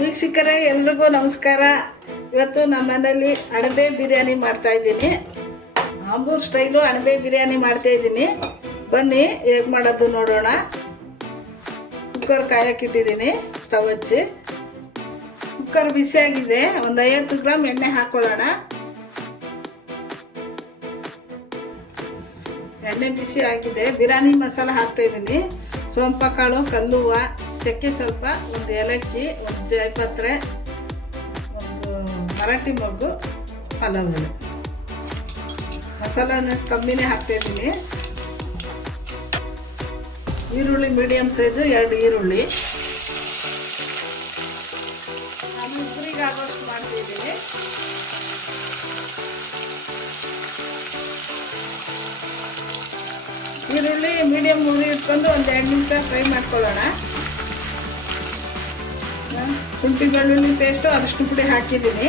ವೀಕ್ಷಕರೇ ಎಲ್ರಿಗೂ ನಮಸ್ಕಾರ. ಇವತ್ತು ನಮ್ಮ ಮನೆಯಲ್ಲಿ ಅಣಬೆ ಬಿರಿಯಾನಿ ಮಾಡ್ತಾ ಇದ್ದೀನಿ. ಆಂಬೂರ್ ಸ್ಟೈಲು ಅಣಬೆ ಬಿರಿಯಾನಿ ಮಾಡ್ತಾ ಇದ್ದೀನಿ. ಬನ್ನಿ ಹೇಗೆ ಮಾಡೋದು ನೋಡೋಣ. ಕುಕ್ಕರ್ ಕಾಯಕ್ಕಿಟ್ಟಿದ್ದೀನಿ, ಸ್ಟವ್ ಹಚ್ಚಿ. ಕುಕ್ಕರ್ ಬಿಸಿಯಾಗಿದೆ. ಒಂದು 50 ಗ್ರಾಮ್ ಎಣ್ಣೆ ಹಾಕೊಳ್ಳೋಣ. ಎಣ್ಣೆ ಬಿಸಿ ಆಗಿದೆ. ಬಿರಿಯಾನಿ ಮಸಾಲ ಹಾಕ್ತಾ ಇದ್ದೀನಿ. ಸೋಂಪ ಕಾಳು, ಕಲ್ಲುವ, ಚಕ್ಕೆ ಸ್ವಲ್ಪ, ಒಂದು ಏಲಕ್ಕಿ, ಒಂದು ಜಾಯಿಪತ್ರೆ, ಒಂದು ಮರಾಠಿ ಮೊಗ್ಗು, ಪಲಾವ್ ಎಲೆ. ಮಸಾಲ ಕಮ್ಮಿನೇ ಹಾಕ್ತಾಯಿದ್ದೀನಿ. ಈರುಳ್ಳಿ ಮೀಡಿಯಮ್ ಸೈಜು 2 ಈರುಳ್ಳಿ. ನಾನು ಇಬ್ಬರಿಗೆ ಆಗೋಷ್ಟು ಮಾಡ್ತಾಯಿದ್ದೀನಿ. ಈರುಳ್ಳಿ ಮೀಡಿಯಮ್ ಉರಿ ಇಟ್ಕೊಂಡು ಒಂದು 2 ನಿಮಿಷ ಫ್ರೈ ಮಾಡ್ಕೊಳ್ಳೋಣ. ಶುಂಠಿ ಬೆಳ್ಳುಳ್ಳಿ ಪೇಸ್ಟು, ಅರಶಿನ ಪುಡಿ ಹಾಕಿದ್ದೀನಿ.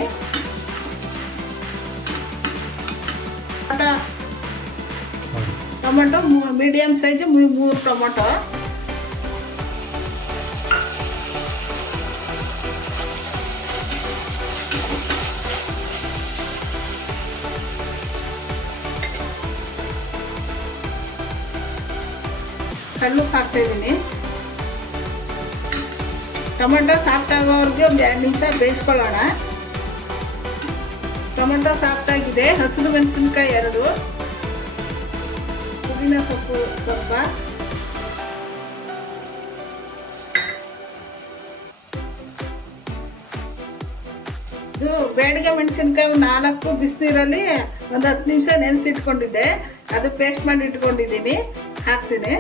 Tomato medium size 3 tomato. ಕಲ್ಲುಪ್ಪು ಹಾಕ್ತಾಯಿದ್ದೀನಿ. ಟೊಮೆಟೊ ಸಾಫ್ಟ್ ಆಗೋವರೆಗೆ ಒಂದು 2 ನಿಮಿಷ ಬೇಯಿಸ್ಕೊಳ್ಳೋಣ. ಟೊಮೆಟೊ ಸಾಫ್ಟ್ ಆಗಿದೆ. ಹಸಿರು ಮೆಣಸಿನ್ಕಾಯಿ 2, ಪುದೀನ ಸೊಪ್ಪು ಸ್ವಲ್ಪ, ಇದು ಬೇಡಿಗೆ ಮೆಣಸಿನ್ಕಾಯಿ 4 ಬಿಸಿನೀರಲ್ಲಿ ಒಂದು 10 ನಿಮಿಷ ನೆನೆಸಿಟ್ಕೊಂಡಿದ್ದೆ. ಅದು ಪೇಸ್ಟ್ ಮಾಡಿ ಇಟ್ಕೊಂಡಿದ್ದೀನಿ, ಹಾಕ್ತೀನಿ.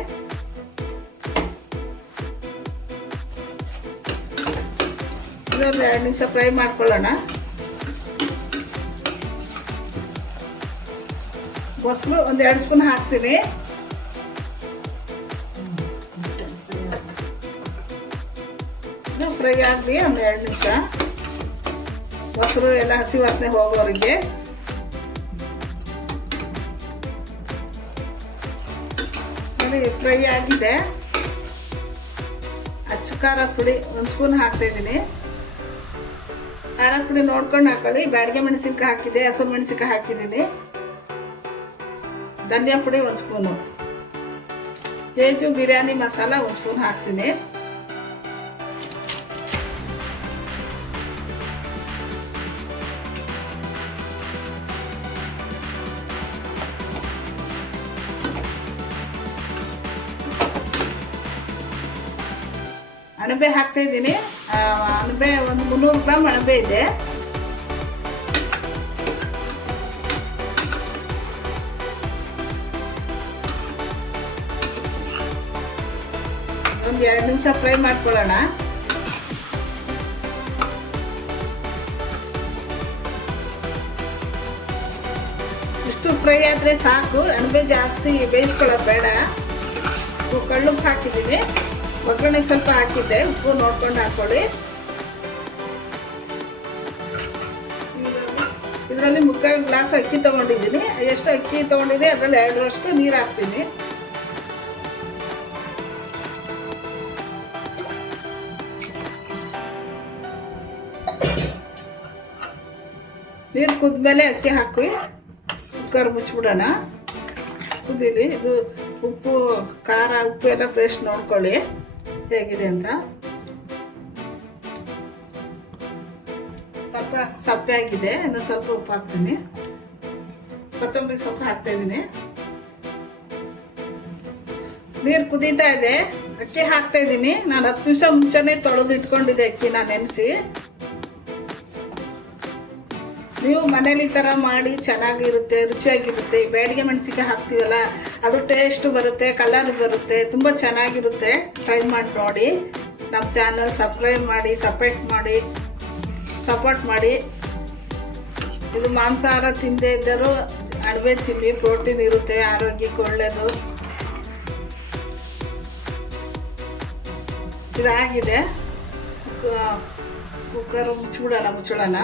ಒಂದು 2 ನಿಮಿಷ ಫ್ರೈ ಮಾಡ್ಕೊಳ್ಳೋಣ. ಮೊಸರು ಒಂದು 2 ಸ್ಪೂನ್ ಹಾಕ್ತೀನಿ. ಇದು ಫ್ರೈ ಆಗಲಿ ಒಂದು 2 ನಿಮಿಷ. ಮೊಸರು ಎಲ್ಲ ಹಸಿ ವಾಸನೆ ಹೋಗೋರಿಗೆ. ಫ್ರೈ ಆಗಿದೆ. ಅಚ್ಚು ಖಾರ ಪುಡಿ 1 ಸ್ಪೂನ್ ಹಾಕ್ತಾಯಿದ್ದೀನಿ. ಖಾರ ಪುಡಿ ನೋಡ್ಕೊಂಡು ಹಾಕೊಳ್ಳಿ. ಬ್ಯಾಡಿಗೆ ಮೆಣಸಿನ್ಕಾಯಿ ಹಾಕಿದೆ, ಹಸಿರು ಮೆಣಸಿನ್ಕಾಯಿ ಹಾಕಿದ್ದೀನಿ. ಧನಿಯಾ ಪುಡಿ 1 ಸ್ಪೂನು. ತೇಜು ಬಿರಿಯಾನಿ ಮಸಾಲ 1 ಸ್ಪೂನ್ ಹಾಕ್ತೀನಿ. ಅಣಬೆ ಹಾಕ್ತಾ ಇದ್ದೀನಿ. ಅಣಬೆ ಒಂದು 300 ಗ್ರಾಮ್ ಅಣಬೆ ಇದೆ. ಒಂದು 2 ನಿಮಿಷ ಫ್ರೈ ಮಾಡ್ಕೊಳ್ಳೋಣ. ಇಷ್ಟು ಫ್ರೈ ಆದರೆ ಸಾಕು. ಅಣಬೆ ಜಾಸ್ತಿ ಬೇಯಿಸ್ಕೊಳ್ಳೋದು ಬೇಡ. ಕಳ್ಳುಪ್ಪು ಹಾಕಿದ್ದೀನಿ. ಒಗ್ಗರಣೆಗೆ ಸ್ವಲ್ಪ ಹಾಕಿದ್ದೆ. ಉಪ್ಪು ನೋಡ್ಕೊಂಡು ಹಾಕೊಳ್ಳಿ. ಇದರಲ್ಲಿ 3/4 ಗ್ಲಾಸ್ ಅಕ್ಕಿ ತೊಗೊಂಡಿದ್ದೀನಿ. ಎಷ್ಟು ಅಕ್ಕಿ ತೊಗೊಂಡಿದ್ದೆ ಅದರಲ್ಲಿ 2ರಷ್ಟು ನೀರು ಹಾಕ್ತೀನಿ. ನೀರು ಕುದ್ಮೇಲೆ ಅಕ್ಕಿ ಹಾಕಿ ಕುಕ್ಕರ್ ಮುಚ್ಚಿಬಿಡೋಣ. ಕುದೀಲಿ. ಇದು ಉಪ್ಪು, ಖಾರ, ಉಪ್ಪು ಎಲ್ಲ ಪೇಸ್ಟ್ ನೋಡ್ಕೊಳ್ಳಿ ಹೇಗಿದೆ ಅಂತ. ಸ್ವಲ್ಪ ಸಪ್ಪೆ ಆಗಿದೆ. ಇನ್ನು ಸ್ವಲ್ಪ ಉಪ್ಪು ಹಾಕ್ತೀನಿ. ಕೊತ್ತಂಬರಿ ಸೊಪ್ಪು ಹಾಕ್ತಾಯಿದ್ದೀನಿ. ನೀರು ಕುದೀತಾ ಇದೆ. ಅಕ್ಕಿ ಹಾಕ್ತಾಯಿದ್ದೀನಿ. ನಾನು 10 ನಿಮಿಷ ಮುಂಚೆನೇ ತೊಳೆದು ಇಟ್ಕೊಂಡಿದ್ದೆ ಅಕ್ಕಿನ ನೆನೆಸಿ. ನೀವು ಮನೇಲಿ ಈ ಥರ ಮಾಡಿ ಚೆನ್ನಾಗಿರುತ್ತೆ, ರುಚಿಯಾಗಿರುತ್ತೆ. ಬೇಡಿಗೆ ಮೆಣಸಿನ್ಕಾಯಿ ಹಾಕ್ತೀವಲ್ಲ, ಅದು ಟೇಸ್ಟ್ ಬರುತ್ತೆ, ಕಲರ್ ಬರುತ್ತೆ, ತುಂಬ ಚೆನ್ನಾಗಿರುತ್ತೆ. ಟ್ರೈ ಮಾಡಿ ನೋಡಿ. ನಮ್ಮ ಚಾನಲ್ ಸಬ್ಸ್ಕ್ರೈಬ್ ಮಾಡಿ, ಸಪೋರ್ಟ್ ಮಾಡಿ. ಇದು ಮಾಂಸಾಹಾರ ತಿಂದೇ ಇದ್ದರೂ ಅಣಬೆ ತಿನ್ನಿ, ಪ್ರೋಟೀನ್ ಇರುತ್ತೆ, ಆರೋಗ್ಯಕ್ಕೆ ಒಳ್ಳೆಯದು. ಇದಾಗಿದೆ. ಕುಕ್ಕರ್ ಮುಚ್ಚೋಣ.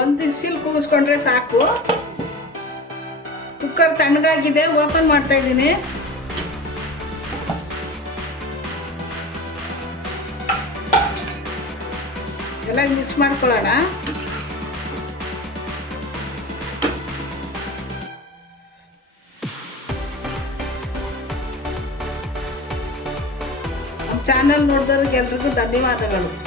ಒಂದು ವಿಸಿಲ್ ಕೂಗಿಸ್ಕೊಂಡ್ರೆ ಸಾಕು. ಕುಕ್ಕರ್ ತಣ್ಣಗಾಗಿದೆ. ಓಪನ್ ಮಾಡ್ತಾ ಇದ್ದೀನಿ. ಎಲ್ಲ ಮಿಕ್ಸ್ ಮಾಡ್ಕೊಳ್ಳೋಣ. ಚಾನಲ್ ನೋಡಿದವ್ರಿಗೆ ಎಲ್ರಿಗೂ ಧನ್ಯವಾದಗಳು.